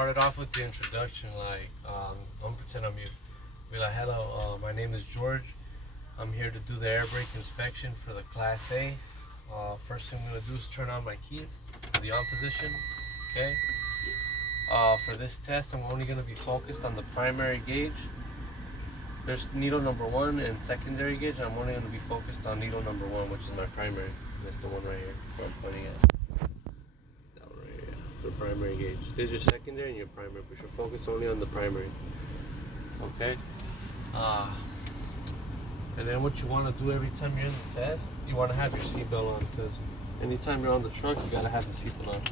start it off with the introduction. I'm gonna pretend I'm you. Be like, hello, my name is George. I'm here to do the air brake inspection for the Class A. First thing I'm gonna do is turn on my key to the on position. Okay. For this test, I'm only gonna be focused on the primary gauge. There's needle number 1 and secondary gauge, and I'm only gonna be focused on needle number 1, which is my primary. That's the one right here. Where I'm pointing at. That one right here. The primary gauge. There's your secondary and your primary, but you're focused only on the primary. Okay. And then what you want to do every time you're in the test, you want to have your seatbelt on, because anytime you're on the truck, you got to have the seatbelt on.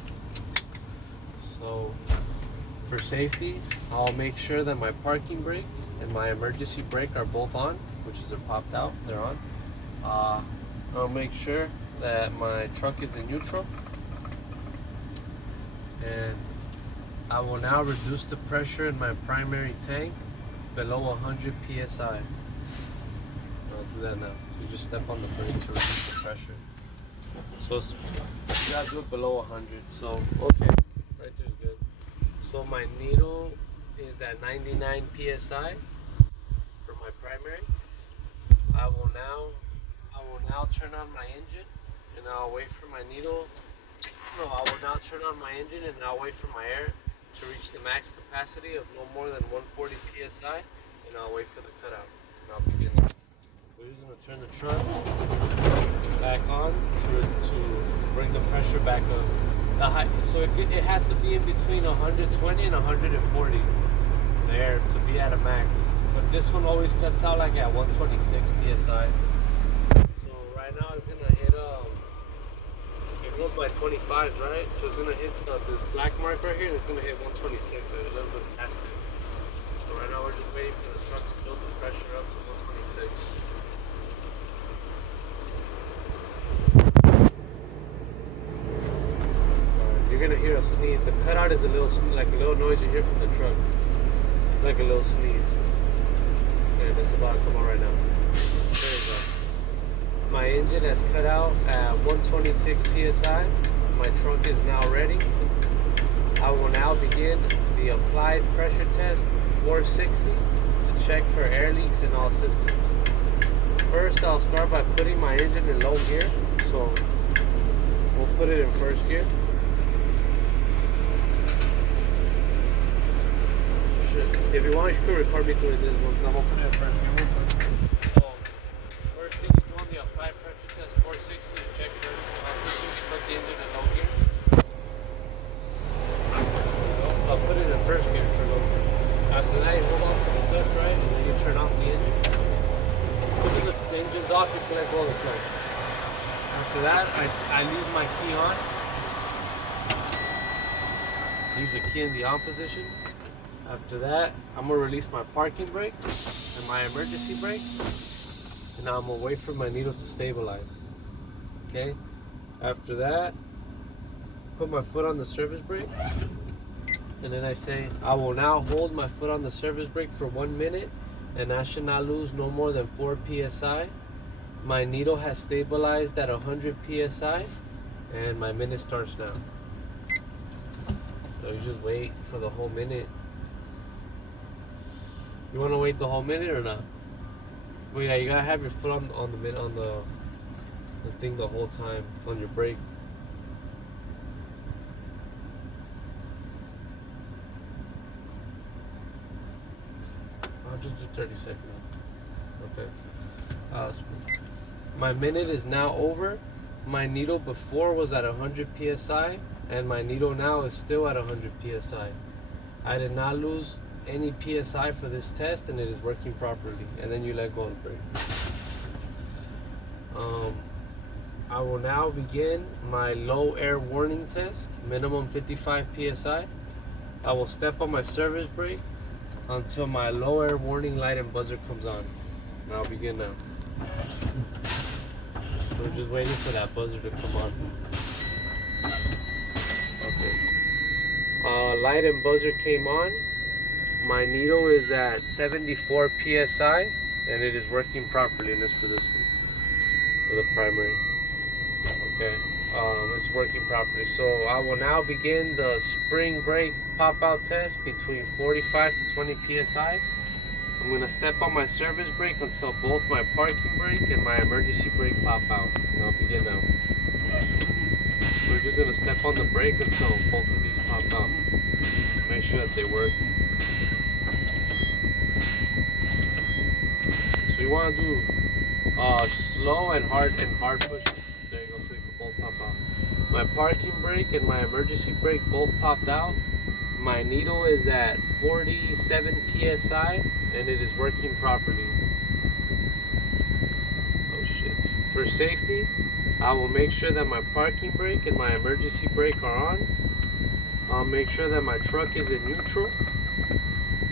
So for safety, I'll make sure that my parking brake and my emergency brake are both on, which is they're popped out, they're on. I'll make sure that my truck is in neutral. And I will now reduce the pressure in my primary tank below 100 psi. I'll do that now. So you just step on the brake to reduce the pressure. So you gotta do it below 100. So okay, right there's good. So my needle is at 99 psi for my primary. I will now turn on my engine, and I'll wait for my needle. No, I will now turn on my engine, and I'll wait for my air to reach the max capacity of no more than 140 psi, and I'll wait for the cutout, and I'll begin. We're just gonna turn the truck back on to bring the pressure back up. The height, so it has to be in between 120 and 140 there to be at a max. But this one always cuts out like at 126 psi. So right now it's gonna hit it goes by 25s, right? So it's gonna hit this black mark right here, and it's gonna hit 126, a little bit past it. So right now we're just waiting for the truck to build the pressure up to 126. You're gonna hear a sneeze. The cutout is a little noise you hear from the truck, like a little sneeze. And it's about to come on right now. There you go. My engine has cut out at 126 psi. My trunk is now ready. I will now begin the applied pressure test 460 to check for air leaks in all systems. First, I'll start by putting my engine in low gear. So we'll put it in first gear. If you want, you can record me doing this one, because I'm going to put it in first gear. So first thing you do on the applied pressure test 460 to check for air leaks in all systems, you put the engine in low gear. So I'll put it in first gear for low gear. After that, you hold on to the clutch, right? And then you turn off the engine. As soon as the engine's off, you can let go of the clutch. After that, I leave my key on. Leave the key in the on position. After that, I'm going to release my parking brake and my emergency brake. And now I'm going to wait for my needle to stabilize. Okay? After that, put my foot on the service brake. And then I say, I will now hold my foot on the service brake for 1 minute, and I should not lose no more than 4 psi. My needle has stabilized at 100 psi, and my minute starts now. So you just wait for the whole minute. You want to wait the whole minute or not? Well, yeah, you gotta have your foot on the thing the whole time on your brake. I'll just do 30 seconds. Okay. My minute is now over. My needle before was at 100 psi, and my needle now is still at 100 psi. I did not lose any psi for this test, and it is working properly. And then you let go of the brake. I will now begin my low air warning test, minimum 55 psi. I will step on my service brake until my low air warning light and buzzer comes on. And I'll begin now. So we're just waiting for that buzzer to come on. Okay. Light and buzzer came on. My needle is at 74 psi, and it is working properly, and that's for this one, for the primary. Okay. it's working properly. So I will now begin the spring brake pop-out test between 45 to 20 psi. I'm gonna step on my service brake until both my parking brake and my emergency brake pop out. And I'll begin now. We're just gonna step on the brake until both of these pop out. Just make sure that they work. So you wanna do slow and hard push. There you go, so they can both pop out. My parking brake and my emergency brake both popped out. My needle is at 47 psi and it is working properly. Oh shit. For safety, I will make sure that my parking brake and my emergency brake are on. I'll make sure that my truck is in neutral.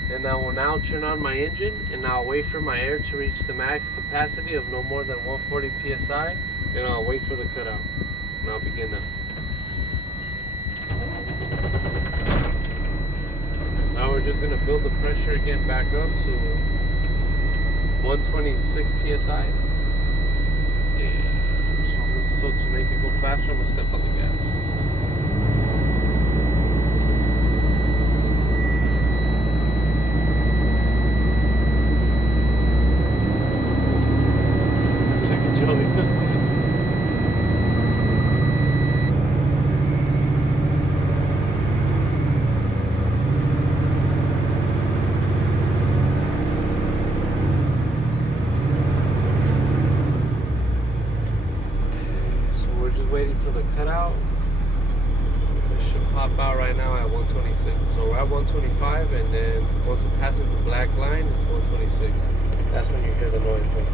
And I will now turn on my engine and I'll wait for my air to reach the max capacity of no more than 140 psi. And I'll wait for the cutout. And I'll begin now. Now we're just gonna build the pressure again back up to 126 psi. Yeah. So to make it go faster, I'm gonna step on the gas. Waiting for the cutout. It should pop out right now at 126. So we're at 125, and then once it passes the black line, it's 126. That's when you hear the noise though.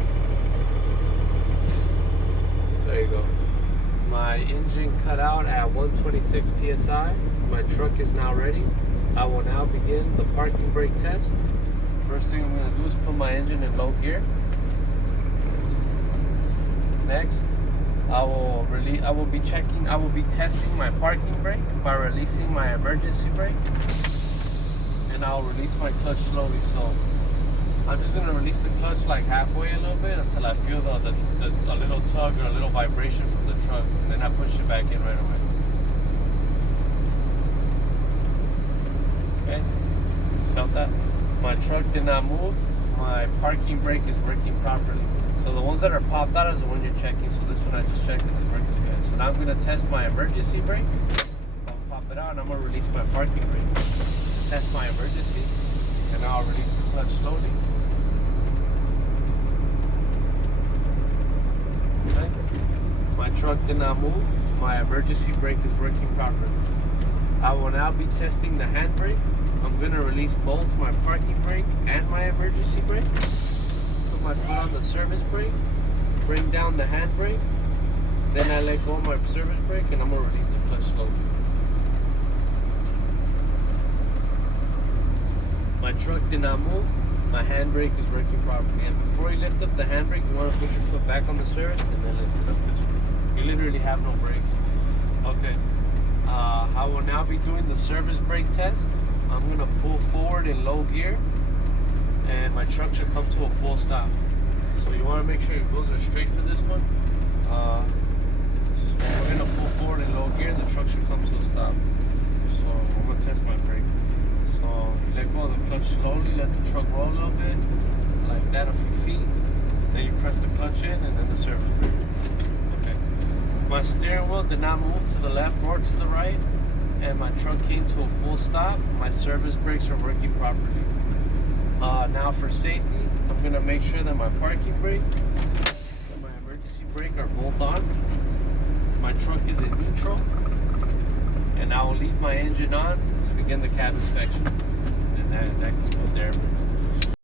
There you go. My engine cut out at 126 psi. My truck is now ready. I will now begin the parking brake test. First thing I'm going to do is put my engine in low gear. Next, I will be testing my parking brake by releasing my emergency brake, and I'll release my clutch slowly. So I'm just gonna release the clutch like halfway a little bit until I feel a little tug or a little vibration from the truck, and then I push it back in right away. Okay, felt that? My truck did not move. My parking brake is working properly. So the ones that are popped out is the one you're checking. So this one I just checked and it's working good. So now I'm gonna test my emergency brake. I'll pop it out and I'm gonna release my parking brake. Test my emergency, and now I'll release the clutch slowly. Okay. My truck did not move. My emergency brake is working properly. I will now be testing the handbrake. I'm gonna release both my parking brake and my emergency brake. I put on the service brake, bring down the handbrake, then I let go of my service brake, and I'm gonna release the clutch slowly. My truck did not move. My handbrake is working properly. And before you lift up the handbrake, you want to put your foot back on the service and then lift it up. Because you literally have no brakes. Okay. I will now be doing the service brake test. I'm gonna pull forward in low gear, and my truck should come to a full stop. So you want to make sure your wheels are straight for this one. So we're going to pull forward in low gear, the truck should come to a stop. So I'm going to test my brake. So you let go of the clutch slowly, let the truck roll a little bit, like that, a few feet. Then you press the clutch in, and then the service brake. Okay. My steering wheel did not move to the left or to the right, and my truck came to a full stop. My service brakes are working properly. Now for safety, I'm gonna make sure that my parking brake and my emergency brake are both on. My truck is in neutral, and I will leave my engine on to begin the cab inspection. And that goes there.